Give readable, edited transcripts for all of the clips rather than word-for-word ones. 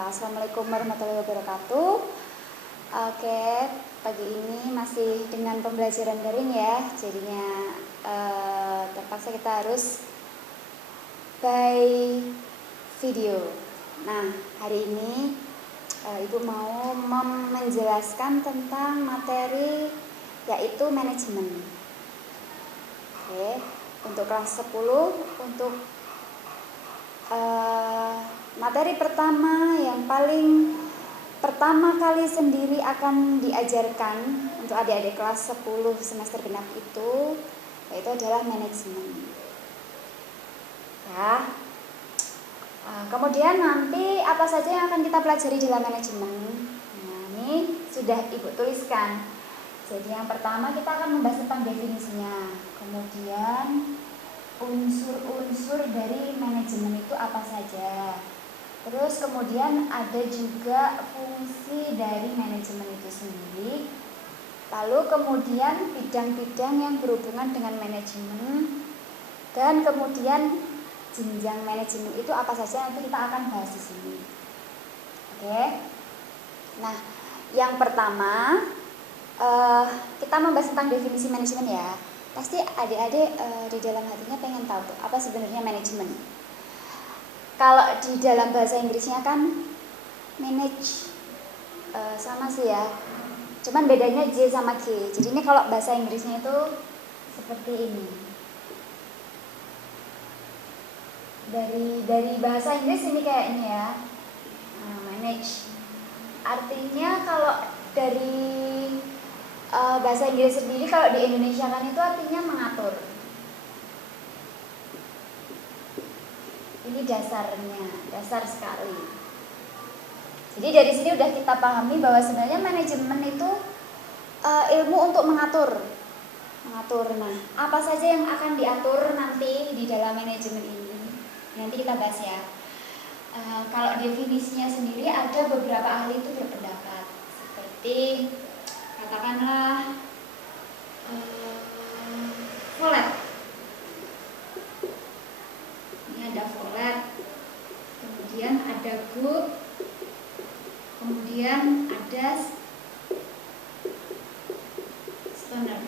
Assalamualaikum warahmatullahi wabarakatuh. Oke, pagi ini masih dengan pembelajaran daring ya. Jadinya terpaksa kita harus by video. Nah, hari ini Ibu mau menjelaskan tentang materi yaitu manajemen. Oke, untuk kelas 10 untuk materi pertama yang paling pertama kali sendiri akan diajarkan untuk adik-adik kelas 10 semester genap itu yaitu adalah manajemen. Ya. Kemudian nanti apa saja yang akan kita pelajari dalam manajemen? Nah, ini sudah Ibu tuliskan. Jadi yang pertama kita akan membahas tentang definisinya. Kemudian unsur-unsur dari manajemen itu apa saja. Terus kemudian ada juga fungsi dari manajemen itu sendiri. Lalu kemudian bidang-bidang yang berhubungan dengan manajemen. Dan kemudian jenjang manajemen itu apa saja, nanti kita akan bahas di sini. Oke. Nah, yang pertama kita membahas tentang definisi manajemen ya. Pasti adik-adik di dalam hatinya pengen tahu tuh, apa sebenarnya manajemen. Kalau di dalam bahasa Inggrisnya kan manage, sama sih ya, cuman bedanya J sama G. Jadi ini kalau bahasa Inggrisnya itu seperti ini. Dari bahasa Inggris ini kayak ini ya, manage. Artinya kalau dari bahasa Inggris sendiri, kalau di Indonesia kan itu artinya mengatur. Ini dasarnya, dasar sekali. Jadi dari sini udah kita pahami bahwa sebenarnya manajemen itu ilmu untuk mengatur. Nah, apa saja yang akan diatur nanti di dalam manajemen ini? Nanti kita bahas ya. Kalau definisinya sendiri ada beberapa ahli itu berpendapat seperti katakanlah Follett. Ini ada Follett, kemudian ada Guth, kemudian ada Stoner.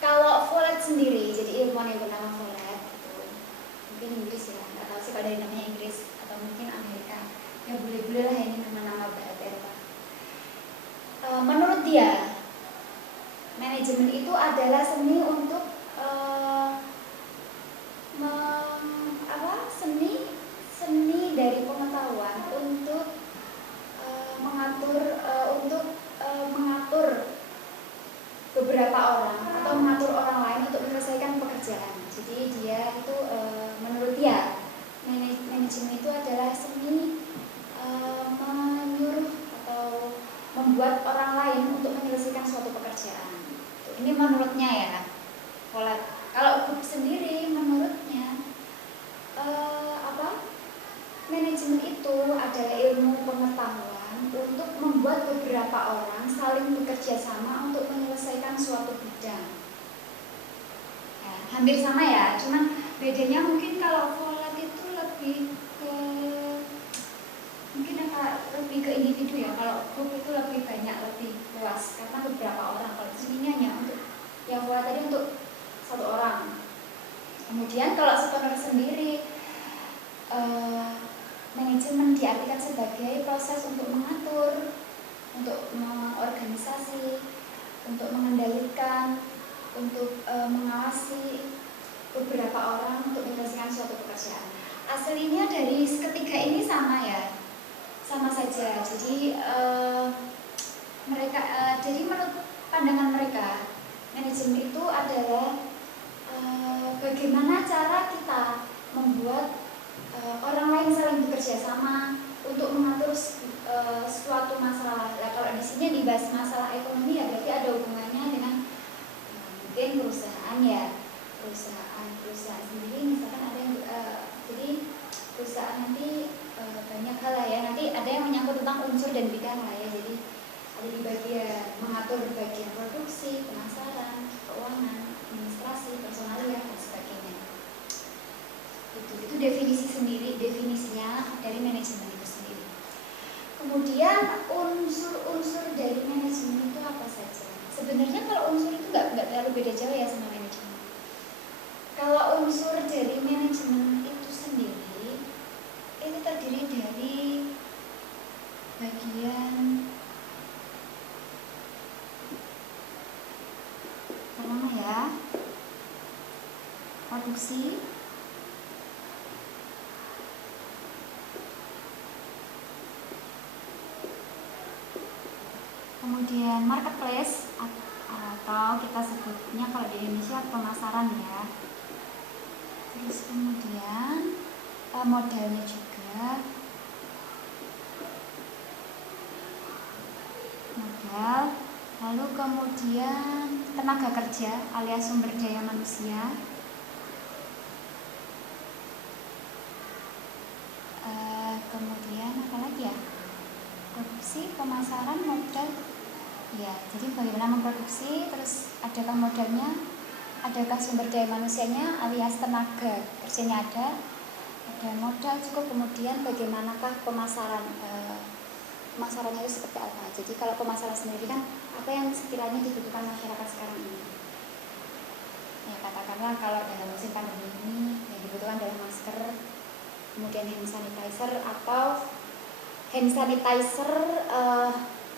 Kalau Follett sendiri, jadi ilmuwan yang bernama Follett itu mungkin Inggris ya, nggak tahu sih kalau dari namanya Inggris atau mungkin Amerika. Ya boleh-boleh lah ini nama-nama bahasa Eropa. Menurut dia, manajemen itu adalah seni untuk seni dari pengetahuan untuk mengatur beberapa orang atau mengatur orang lain untuk menyelesaikan pekerjaan. Jadi dia itu menurut dia manajemen itu adalah seni menyuruh atau membuat orang lain untuk menyelesaikan suatu pekerjaan. Ini menurutnya ya. Kalau Guth sendiri menurutnya manajemen itu adalah ilmu pengetahuan untuk membuat beberapa orang saling bekerja sama untuk menyelesaikan suatu bidang. Ya, hampir sama ya, cuman bedanya mungkin kalau Follett itu lebih ke individu ya. Kalau Guth itu lebih banyak, lebih luas karena beberapa orang. Kalau di sini hanya untuk yang Follett tadi untuk satu orang. Kemudian kalau Stoner sendiri, manajemen diartikan sebagai proses untuk mengatur, untuk mengorganisasi, untuk mengendalikan, untuk mengawasi beberapa orang untuk menyelesaikan suatu pekerjaan. Aslinya dari ketiga ini sama ya, sama saja. Jadi jadi menurut pandangan mereka, manajemen itu adalah bagaimana cara kita membuat orang lain saling bekerja sama untuk mengatur suatu masalah. Nah, kalau di sini dibahas masalah ekonomi ya berarti ada hubungannya dengan mungkin perusahaan ya, perusahaan sendiri misalkan ada yang jadi perusahaan nanti banyak hal lah ya. Nanti ada yang menyangkut tentang unsur dan bidang lah ya. Jadi ada di bagian mengatur bagian produksi, pemasaran, keuangan, administrasi, personalia dan sebagainya. Itu definisinya dari manajemen itu sendiri. Kemudian unsur-unsur dari manajemen itu apa saja? Sebenarnya kalau unsur itu nggak terlalu beda jauh ya sama manajemen. Kalau unsur dari manajemen itu sendiri itu terdiri dari bagian pertama ya, produksi, kemudian marketplace atau kita sebutnya kalau di Indonesia pemasaran ya. Terus kemudian modalnya juga modal, lalu kemudian tenaga kerja alias sumber daya manusia, kemudian apa lagi ya, produksi, pemasaran, modal ya. Jadi bagaimana memproduksi, terus adakah modalnya, adakah sumber daya manusianya alias tenaga kerjanya ada modal cukup, kemudian bagaimanakah pemasarannya itu seperti apa. Jadi kalau pemasaran sendiri kan apa yang sekiranya dibutuhkan masyarakat sekarang ini ya, katakanlah kalau dalam musim pandemi ini yang dibutuhkan adalah masker, kemudian hand sanitizer atau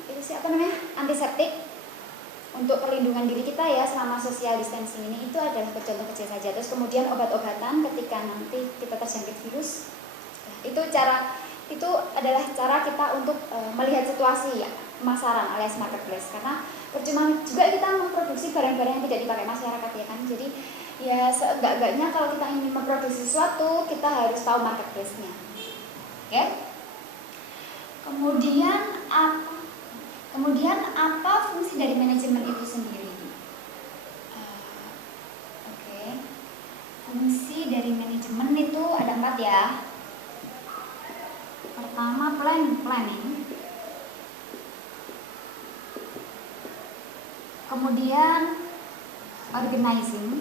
itu sih apa namanya, antiseptik untuk perlindungan diri kita ya selama social distancing ini, itu adalah contoh kecil saja. Terus kemudian obat-obatan ketika nanti kita terjangkit virus, itu adalah cara kita untuk melihat situasi ya, pemasaran alias marketplace. Karena percuma juga kita memproduksi barang-barang yang tidak dipakai masyarakat ya kan. Jadi ya seenggak-enggaknya kalau kita ingin memproduksi sesuatu, kita harus tahu marketplace-nya. Oke? Kemudian apa fungsi dari manajemen itu sendiri? Fungsi dari manajemen itu ada 4 ya. Pertama planning, kemudian organizing,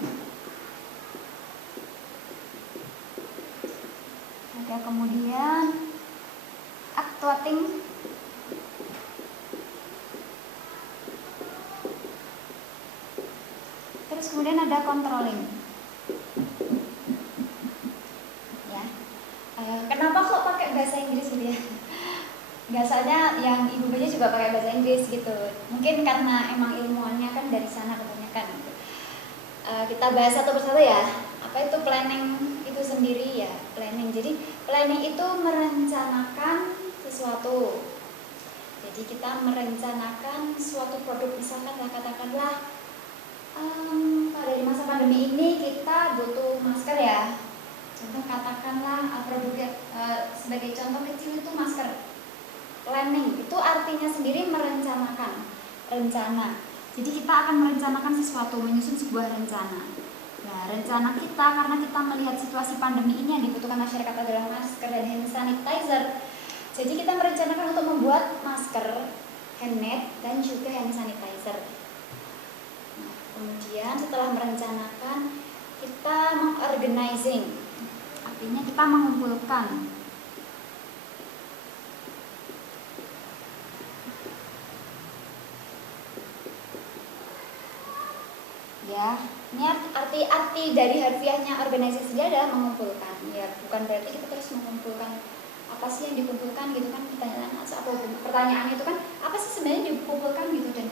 kemudian actuating, terus kemudian ada controlling ya. Kenapa kok pakai bahasa Inggris gitu ya? Biasanya yang ibu baca juga pakai bahasa Inggris gitu, mungkin karena emang ilmuannya kan dari sana kebanyakan gitu. Kita bahas satu persatu ya. Apa itu planning itu sendiri ya? Planning, jadi planning itu merencanakan sesuatu. Jadi kita merencanakan suatu produk, misalkan katakanlah pada masa pandemi ini kita butuh masker ya. Contoh katakanlah produknya sebagai contoh kecil itu masker. Planning itu artinya sendiri merencanakan, rencana. Jadi kita akan merencanakan sesuatu, menyusun sebuah rencana. Nah, rencana kita karena kita melihat situasi pandemi ini yang dibutuhkan masyarakat adalah masker dan hand sanitizer. Jadi kita merencanakan untuk membuat masker, handmade dan juga hand sanitizer. Nah, kemudian setelah merencanakan, kita mengorganizing, artinya kita mengumpulkan. Ya, ini arti dari harfiahnya organisasi sendiri adalah mengumpulkan. Ya, bukan berarti kita terus mengumpulkan apa sih yang dikumpulkan gitu kan, pertanyaan itu kan apa sih sebenarnya dikumpulkan gitu, dan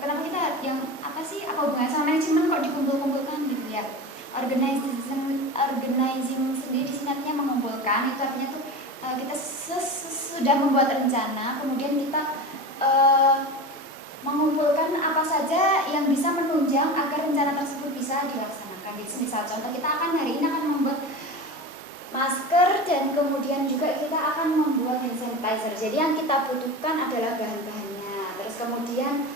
kenapa kita yang apa sih, apa hubungannya sama manajemen kok dikumpulkan gitu ya. Organizing sendiri di sini artinya mengumpulkan, itu artinya tuh kita sudah membuat rencana, kemudian kita mengumpulkan apa saja yang bisa menunjang agar rencana tersebut bisa dilaksanakan. Jadi misal contoh, kita akan hari ini akan membuat masker dan kemudian juga kita akan membuat hand sanitizer. Jadi yang kita butuhkan adalah bahan-bahannya. Terus kemudian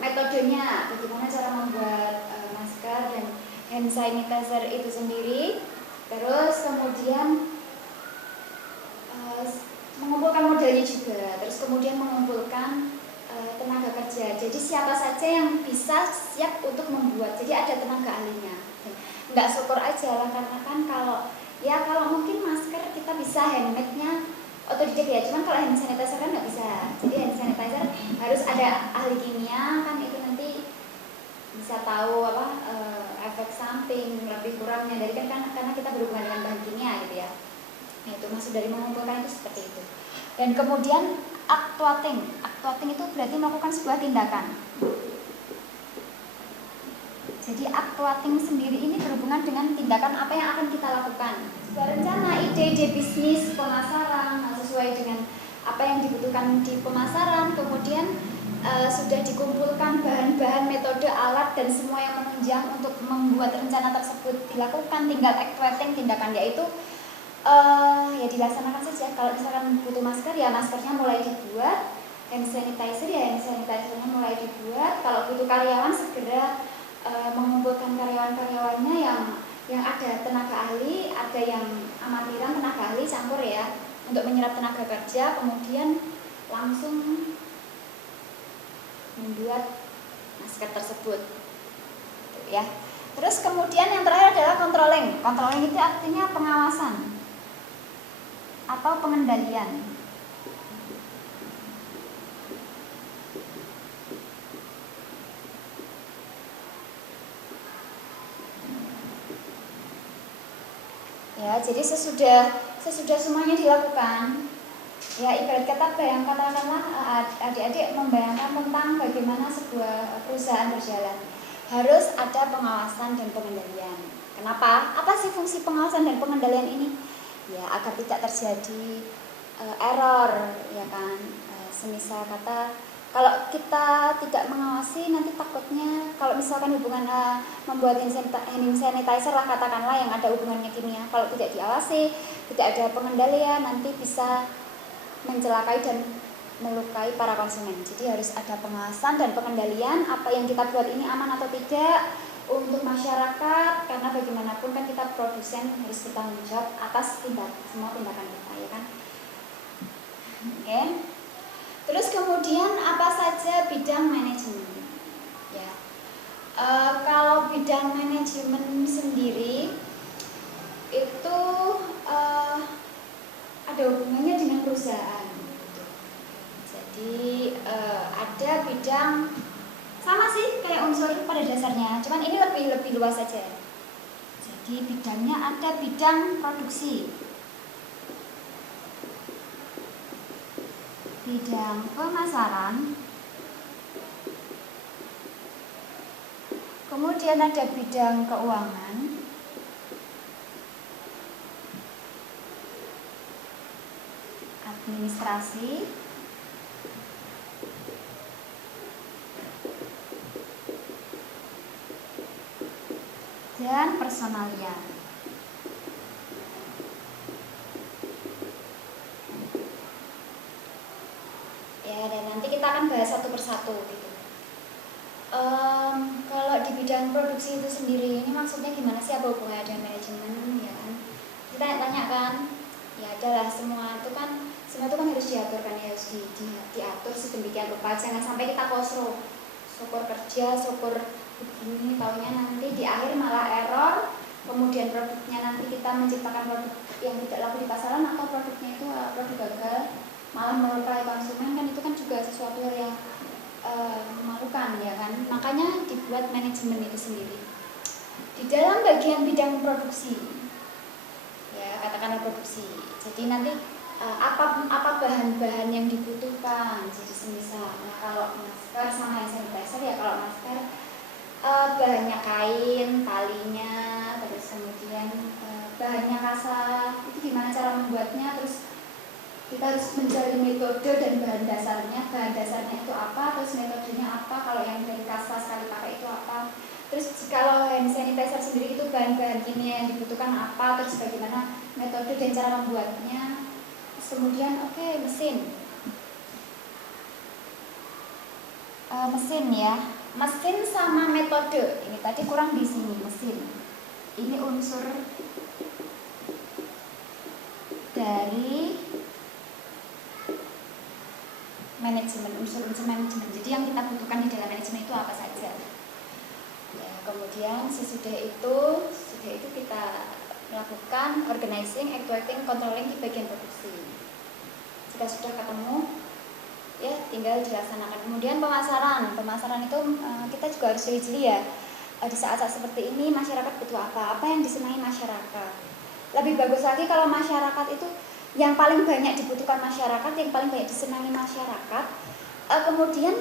metodenya, bagaimana cara membuat masker dan hand sanitizer itu sendiri. Terus kemudian mengumpulkan modalnya juga. Terus kemudian mengumpulkan tenaga kerja. Jadi siapa saja yang bisa siap untuk membuat. Jadi ada tenaga ahlinya. Dan nggak syukur aja lah, karena kan kalau mungkin masker kita bisa handmade-nya otodidak ya, cuman kalau hand sanitizer kan nggak bisa. Jadi hand sanitizer harus ada ahli kimia kan, itu nanti bisa tahu efek samping lebih kurangnya dari kan karena kita berhubungan dengan bahan kimia gitu ya. Nah, itu maksud dari mengumpulkan itu seperti itu. Dan kemudian actuating itu berarti melakukan sebuah tindakan. Jadi actuating sendiri ini berhubungan dengan tindakan apa yang akan kita lakukan. Sebuah rencana, ide bisnis, pemasaran sesuai dengan apa yang dibutuhkan di pemasaran, kemudian sudah dikumpulkan bahan-bahan, metode, alat dan semua yang menunjang untuk membuat rencana tersebut dilakukan, tinggal actuating tindakan, yaitu ya dilaksanakan saja. Kalau misalkan butuh masker ya maskernya mulai dibuat, hand sanitizer ya hand sanitizernya mulai dibuat. Kalau butuh karyawan segera mengumpulkan karyawan-karyawannya yang ada tenaga ahli, ada yang amatiran, tenaga ahli campur ya, untuk menyerap tenaga kerja, kemudian langsung membuat masker tersebut ya. Terus kemudian yang terakhir adalah controlling. Controlling itu artinya pengawasan atau pengendalian. Ya, jadi sesudah semuanya dilakukan, ya ibarat kata katakanlah adik-adik membayangkan tentang bagaimana sebuah perusahaan berjalan, harus ada pengawasan dan pengendalian. Kenapa? Apa sih fungsi pengawasan dan pengendalian ini? Ya, agar tidak terjadi error, ya kan. Semisal kata kalau kita tidak mengawasi, nanti takutnya kalau misalkan hubungan membuat hand sanitizer lah katakanlah yang ada hubungannya kimia, kalau tidak diawasi, tidak ada pengendalian, nanti bisa mencelakai dan melukai para konsumen. Jadi harus ada pengawasan dan pengendalian apa yang kita buat ini aman atau tidak untuk masyarakat, karena bagaimanapun kan kita produsen harus bertanggung jawab atas semua tindakan kita, ya kan. Oke. Terus kemudian apa saja bidang manajemen? Ya, kalau bidang manajemen sendiri itu ada hubungannya dengan perusahaan. Jadi ada bidang sama sih kayak unsur pada dasarnya, cuman ini lebih luas saja. Jadi bidangnya ada bidang produksi, bidang pemasaran, kemudian ada bidang keuangan, administrasi, dan personalia. Ya, dan nanti kita akan bahas satu persatu gitu. Kalau di bidang produksi itu sendiri, ini maksudnya gimana sih, apa hubungannya dengan manajemen, ya kan? Kita tanya kan, ya adalah semua itu kan harus diatur kan, ya harus diatur sedemikian rupa, jangan sampai kita kosro, syukur kerja, syukur begini, taunya nanti di akhir malah error, kemudian produknya nanti kita menciptakan produk yang tidak laku di pasaran, atau produknya itu produk gagal, malah melukai konsumen, kan itu kan juga sesuatu yang memalukan, ya kan. Makanya dibuat manajemen itu sendiri. Di dalam bagian bidang produksi, ya katakanlah produksi, jadi nanti apa bahan-bahan yang dibutuhkan. Jadi semisal, nah kalau masker sama hand sanitizer, ya kalau masker bahannya kain, talinya, terus kemudian bahannya kasa, itu gimana cara membuatnya, terus kita harus mencari metode dan bahan dasarnya itu apa, terus metodenya apa, kalau yang dari kasa sekali pakai itu apa, terus kalau hand sanitizer sendiri itu bahan-bahan kimia yang dibutuhkan apa, terus bagaimana metode dan cara membuatnya. Terus kemudian mesin ya, mesin sama metode, ini tadi kurang di sini. Mesin ini unsur dari manajemen, unsur-unsur manajemen. Jadi yang kita butuhkan di dalam manajemen itu apa saja. Ya, kemudian sesudah itu yaitu kita melakukan organizing, actuating, controlling di bagian produksi. Jika sudah ketemu, ya tinggal dilaksanakan. Kemudian pemasaran itu kita juga harus jeli-jeli ya. Di saat-saat seperti ini masyarakat butuh apa yang disenangi masyarakat. Lebih bagus lagi kalau masyarakat itu yang paling banyak dibutuhkan masyarakat, yang paling banyak disenangi masyarakat, kemudian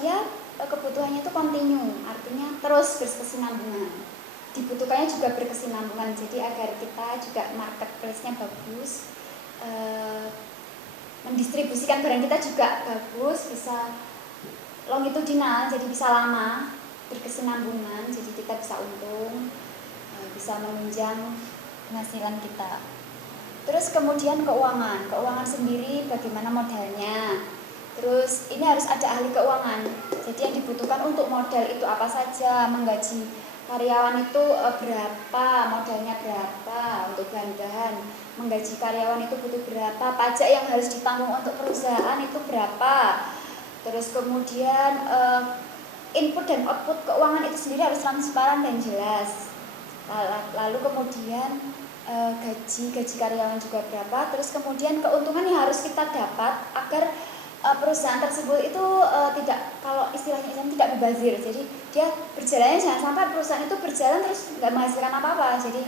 dia kebutuhannya itu kontinu, artinya terus berkesinambungan. Dibutuhkannya juga berkesinambungan, jadi agar kita juga marketplace-nya bagus, mendistribusikan barang kita juga bagus, bisa longitudinal, jadi bisa lama, berkesinambungan, jadi kita bisa untung, bisa menunjang penghasilan kita. Terus kemudian keuangan sendiri bagaimana modalnya. Terus ini harus ada ahli keuangan. Jadi yang dibutuhkan untuk modal itu apa saja, menggaji karyawan itu berapa, modalnya berapa untuk bahan-bahan, menggaji karyawan itu butuh berapa, pajak yang harus ditanggung untuk perusahaan itu berapa. Terus kemudian input dan output keuangan itu sendiri harus transparan dan jelas. Lalu kemudian gaji karyawan juga berapa. Terus kemudian keuntungan yang harus kita dapat agar perusahaan tersebut itu tidak, kalau istilahnya tidak mubazir. Jadi dia berjalannya jangan sampai perusahaan itu berjalan terus nggak menghasilkan apa-apa. Jadi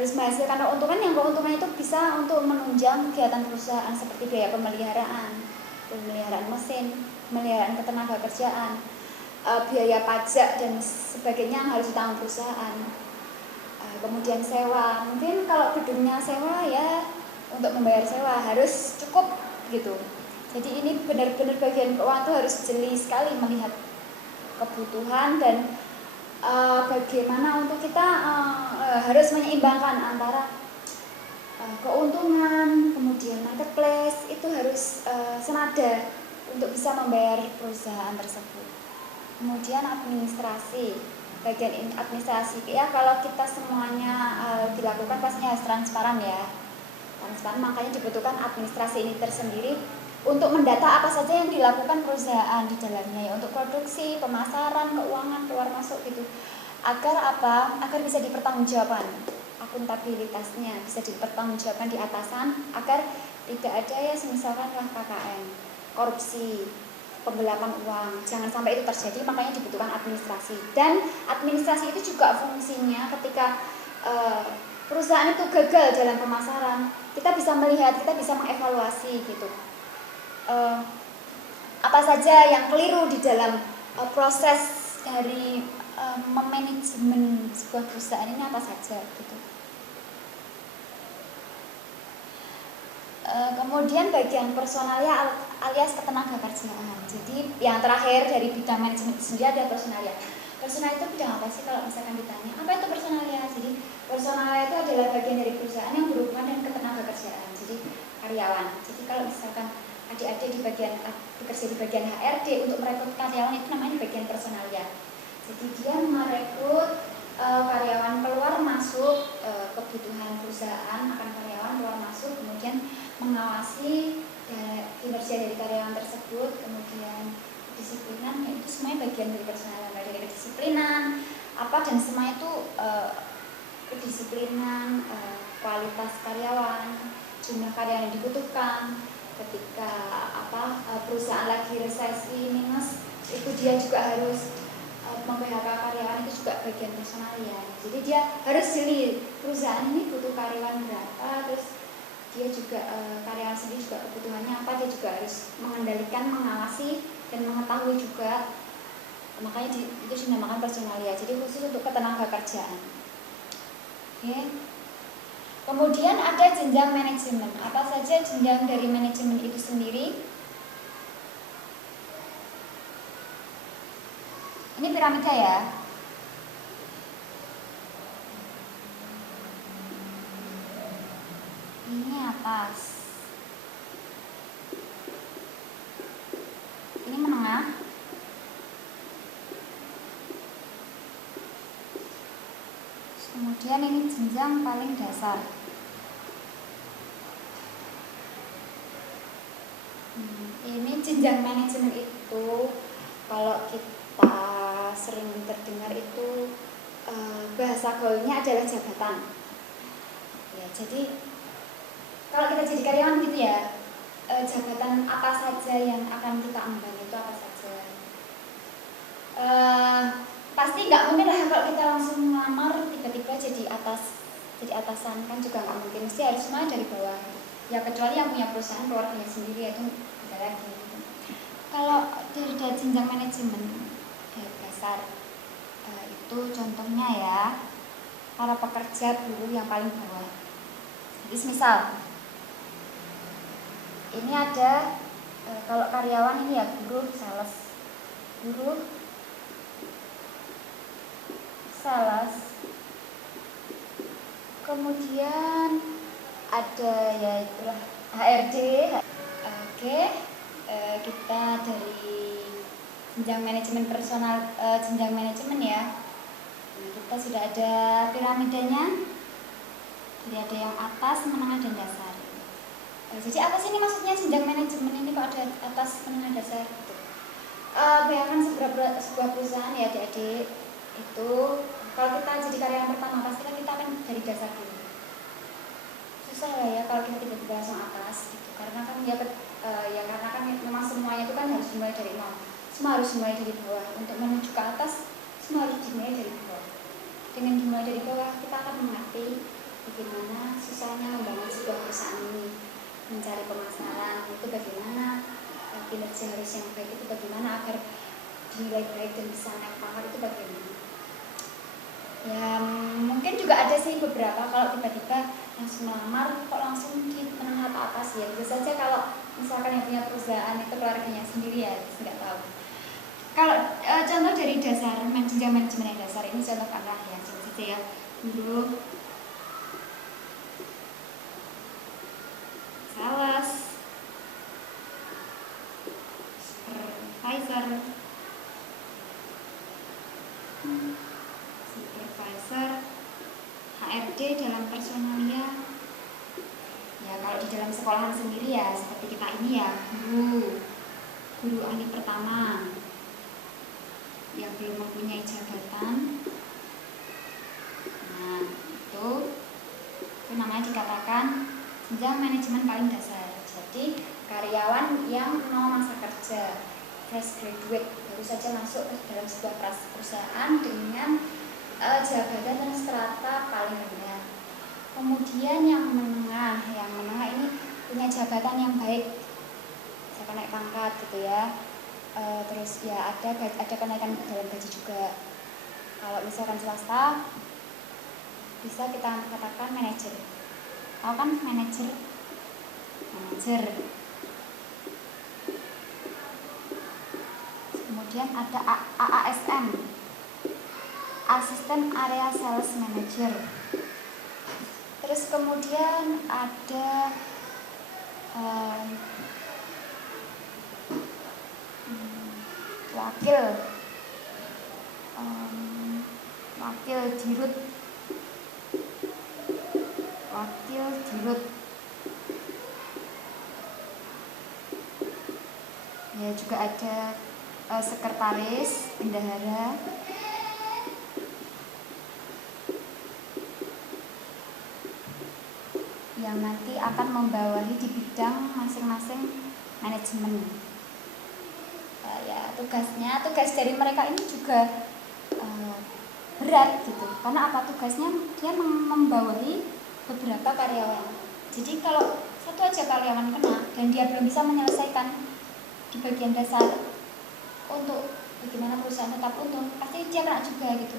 harus menghasilkan keuntungan, yang keuntungan itu bisa untuk menunjang kegiatan perusahaan seperti biaya pemeliharaan mesin, pemeliharaan ketenaga kerjaan, biaya pajak dan sebagainya yang harus ditanggung perusahaan. Kemudian sewa, mungkin kalau gedungnya sewa ya untuk membayar sewa harus cukup gitu. Jadi ini benar-benar bagian keuangan itu harus jeli sekali melihat kebutuhan dan bagaimana untuk kita harus menyeimbangkan antara keuntungan, kemudian marketplace itu harus senada untuk bisa membayar perusahaan tersebut. Kemudian administrasi, bagian administrasi ya, kalau kita semuanya dilakukan pastinya harus transparan ya. Transparan, makanya dibutuhkan administrasi ini tersendiri untuk mendata apa saja yang dilakukan perusahaan di dalamnya ya, untuk produksi, pemasaran, keuangan, keluar masuk gitu. Agar apa? Agar bisa dipertanggungjawabkan, akuntabilitasnya bisa dipertanggungjawabkan di atasan, agar tidak ada ya misalkan KKN, korupsi, penggelapan uang, jangan sampai itu terjadi. Makanya dibutuhkan administrasi. Dan administrasi itu juga fungsinya ketika perusahaan itu gagal dalam pemasaran, kita bisa melihat, kita bisa mengevaluasi gitu. Apa saja yang keliru di dalam proses dari memanajemen sebuah perusahaan ini, apa saja gitu. Kemudian bagian personalia alias ketenaga kerjaan. Jadi yang terakhir dari bidang manajemen sendiri ada personalia. Personalia itu bidang apa sih kalau misalkan ditanya? Apa itu personalia? Jadi personalia itu adalah bagian dari perusahaan yang berhubungan dengan ketenaga kerjaan. Jadi karyawan. Jadi kalau misalkan adik-adik bekerja di bagian HRD untuk merekrut karyawan, itu namanya bagian personalia. Jadi dia merekrut karyawan keluar masuk, kebutuhan perusahaan akan karyawan keluar masuk, kemudian mengawasi kinerja dari karyawan tersebut, kemudian kedisiplinan, itu semuanya bagian dari personalia. Dari kedisiplinan dan semua itu kedisiplinan, kualitas karyawan, jumlah karyawan yang dibutuhkan. Ketika perusahaan lagi resesi minus, itu dia juga harus mem-PHK karyawan, itu juga bagian personalia. Jadi dia harus jeli perusahaan ini butuh karyawan berapa, terus dia juga karyawan sendiri juga kebutuhannya apa, dia juga harus mengendalikan, mengawasi dan mengetahui juga. Makanya itu dinamakan personalia. Jadi khusus untuk ketenaga kerjaan. Oke. Kemudian ada jenjang manajemen. Apa saja jenjang dari manajemen itu sendiri? Ini piramida ya. Ini atas. Ini menengah. Kemudian ini jenjang paling dasar. Ini jenjang manajemen itu kalau kita sering terdengar itu bahasa bahasa gaulnya adalah jabatan. Ya, jadi kalau kita jadi karyawan gitu ya, jabatan apa saja yang akan kita emban itu apa saja. Pasti nggak mungkin lah kalau kita langsung melamar tiba-tiba jadi atasan, kan juga nggak mungkin, mesti harus mulai dari bawah ya, kecuali yang punya perusahaan keluarganya sendiri, itu beda lagi gitu. Kalau dari jenjang manajemen dasar itu contohnya ya, para pekerja buruh yang paling bawah. Jadi misal ini ada kalau karyawan ini ya buruh sales, kemudian ada ya itulah HRD. Oke, kita dari jenjang manajemen personal, jenjang manajemen ya. Nah, kita sudah ada piramidanya. Jadi ada yang atas, menengah, dan dasar. Jadi apa sih ini maksudnya jenjang manajemen ini kok ada atas, menengah, dasar gitu. Bayangkan sebuah perusahaan ya adik-adik, itu kalau kita jadi karyawan pertama pasti kan kita akan dari dasar dulu. Susah lah ya kalau kita tiba-tiba langsung atas gitu, karena kan karena kan memang semuanya itu kan harus dimulai dari nol. Semua harus dimulai dari bawah. Untuk menuju ke atas semua harus dimulai dari bawah. Dengan dimulai dari bawah kita akan mengerti bagaimana susahnya membangun sebuah perusahaan ini, mencari pemasaran itu bagaimana, kinerja harus yang baik itu bagaimana, agar dinilai baik dan bisa naik pangkat itu bagaimana. Ya mungkin juga ada sih beberapa kalau tiba-tiba langsung melamar kok langsung di menengah atau atas ya, bisa saja kalau misalkan yang punya perusahaan itu keluarganya sendiri ya, nggak tahu. Kalau contoh dari dasar jenjang manajemen yang dasar ini contoh apa ya, coba saja ya dulu. Sales, supervisor, HRD dalam personalia. Ya kalau di dalam sekolahan sendiri ya seperti kita ini ya, guru ahli pertama yang belum mempunyai jabatan. Nah itu namanya dikatakan jenjang manajemen paling dasar. Jadi karyawan yang mau masa kerja, fresh graduate, baru saja masuk ke dalam sebuah perusahaan dengan jabatan dan strata paling rendah. Kemudian yang menengah ini punya jabatan yang baik, bisa naik pangkat gitu ya. Terus ya ada kenaikan dalam gaji juga. Kalau misalkan swasta bisa kita katakan manajer. Tahu kan manajer. Kemudian ada AASM, Asisten Area Sales Manager. Terus kemudian ada wakil dirut. Ya juga ada sekretaris, bendahara. Yang nanti akan membawahi di bidang masing-masing manajemen. Ya tugas dari mereka ini juga berat gitu. Karena apa tugasnya? Dia membawahi beberapa karyawan. Jadi kalau satu aja karyawan kena dan dia belum bisa menyelesaikan di bagian dasar untuk bagaimana perusahaan tetap untung, pasti dia kena juga gitu.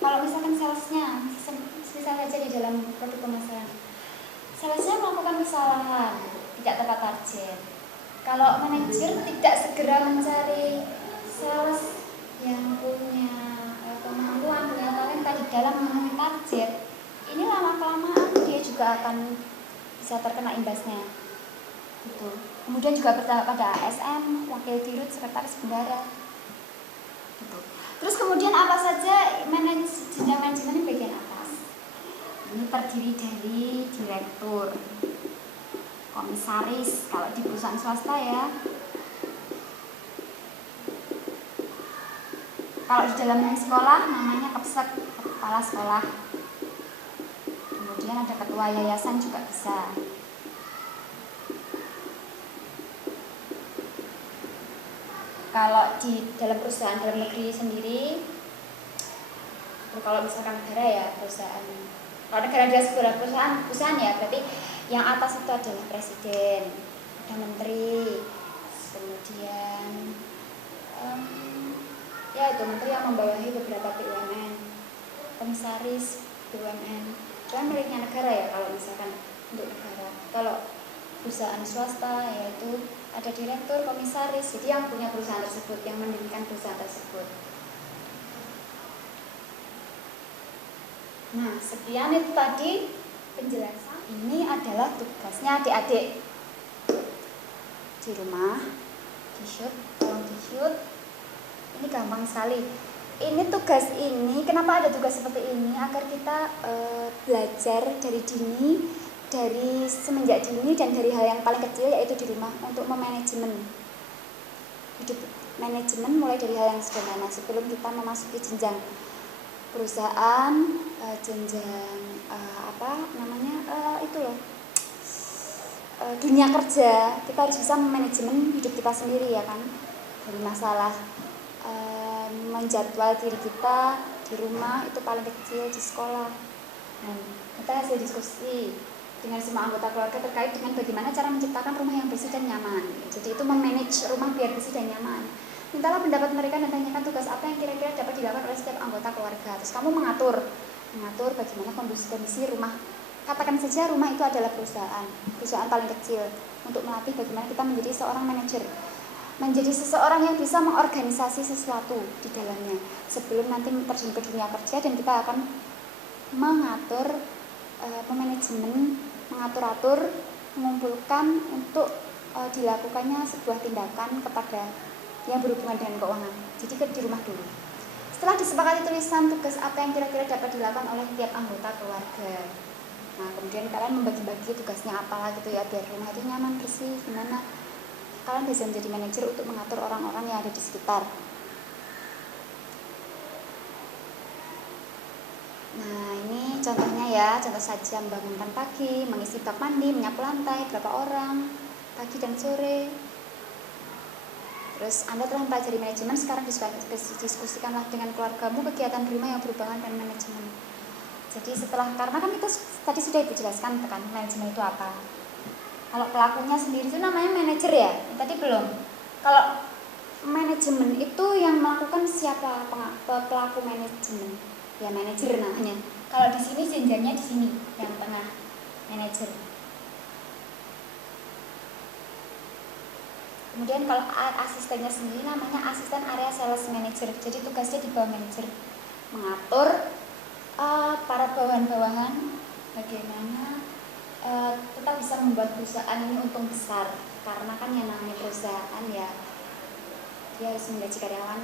Kalau misalkan salesnya, misalnya saja di dalam produk pemasaran, salesnya melakukan kesalahan, tidak tepat target. Kalau manajer tidak segera mencari sales yang punya kemampuan, punya talenta di dalam memenuhi target, ini lama-kelamaan dia juga akan bisa terkena imbasnya. Gitu. Kemudian juga berdampak pada ASM, wakil dirut, sekretaris bendahara. Gitu. Terus kemudian apa saja jenjang manajemen ini bagian atas? Ini terdiri dari direktur, komisaris kalau di perusahaan swasta ya. Kalau di dalam sekolah namanya kepsek, kepala sekolah. Kemudian ada ketua yayasan juga bisa. Kalau di dalam perusahaan dalam negeri sendiri, kalau misalkan negara ya perusahaan, kalau negara adalah sebuah perusahaan ya, berarti yang atas itu adalah presiden, ada menteri, kemudian ya itu menteri yang membawahi beberapa BUMN, komisaris BUMN, kan miliknya negara ya kalau misalkan untuk negara. Kalau perusahaan swasta yaitu ada direktur, komisaris, jadi yang punya perusahaan tersebut, yang mendirikan perusahaan tersebut. Nah, sekian itu tadi penjelasan. Ini adalah tugasnya adik-adik di rumah. Di shoot, tolong di shoot. Ini gampang sekali. Ini tugas ini, kenapa ada tugas seperti ini? Agar kita belajar dari dini, dari semenjak dini dan dari hal yang paling kecil yaitu di rumah untuk memanajemen hidup, manajemen mulai dari hal yang sederhana sebelum kita memasuki jenjang perusahaan, jenjang dunia kerja. Kita harus bisa memanajemen hidup kita sendiri ya kan, dari masalah menjadwal diri kita di rumah itu paling kecil, di sekolah. Nah, kita hasil diskusi dengan semua anggota keluarga terkait dengan bagaimana cara menciptakan rumah yang bersih dan nyaman. Jadi itu memanage rumah biar bersih dan nyaman. Mintalah pendapat mereka dan tanyakan tugas apa yang kira-kira dapat dilakukan oleh setiap anggota keluarga. Terus kamu mengatur bagaimana kondisi rumah. Katakan saja rumah itu adalah perusahaan paling kecil, untuk melatih bagaimana kita menjadi seorang manajer, menjadi seseorang yang bisa mengorganisasi sesuatu di dalamnya sebelum nanti terjun ke dunia kerja, dan kita akan mengatur, memanajemen, mengatur-atur, mengumpulkan untuk dilakukannya sebuah tindakan kepada yang berhubungan dengan keuangan. Jadi di rumah dulu. Setelah disepakati tulisan tugas apa yang kira-kira dapat dilakukan oleh tiap anggota keluarga. Nah, kemudian kalian membagi-bagi tugasnya apa gitu ya, biar rumah itu nyaman, bersih, gimana. Kalian bisa menjadi manajer untuk mengatur orang-orang yang ada di sekitar. Nah, ini contohnya ya, contoh saja membangunkan pagi, mengisi bak mandi, menyapu lantai, berapa orang, pagi dan sore. Terus Anda telah mempelajari manajemen, sekarang diskusikanlah dengan keluargamu kegiatan di rumah yang berhubungan dengan manajemen. Jadi karena kan kita tadi sudah Ibu jelaskan kan manajemen itu apa. Kalau pelakunya sendiri itu namanya manajer ya, tadi belum. Kalau manajemen itu yang melakukan siapa pelaku manajemen? Ya manajer namanya. Kalau di sini jenjangnya di sini, yang tengah, manajer. Kemudian kalau asistennya sendiri namanya asisten area sales manager. Jadi tugasnya di bawah manajer, mengatur para bawahan-bawahan bagaimana kita bisa membuat perusahaan ini untung besar. Karena kan yang namanya perusahaan ya, dia harus menggaji karyawan,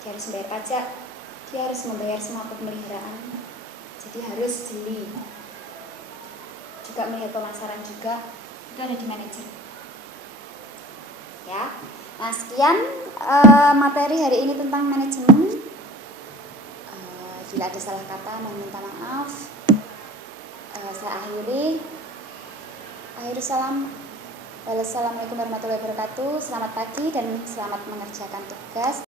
dia harus membayar pajak, dia harus membayar semua pemeliharaan, jadi harus jeli. Juga melihat pemasaran juga, itu ada di manajer ya. Nah, sekian materi hari ini tentang manajemen. Bila ada salah kata mohon minta maaf. Saya akhiri. Wassalamualaikum warahmatullahi wabarakatuh. Selamat pagi dan selamat mengerjakan tugas.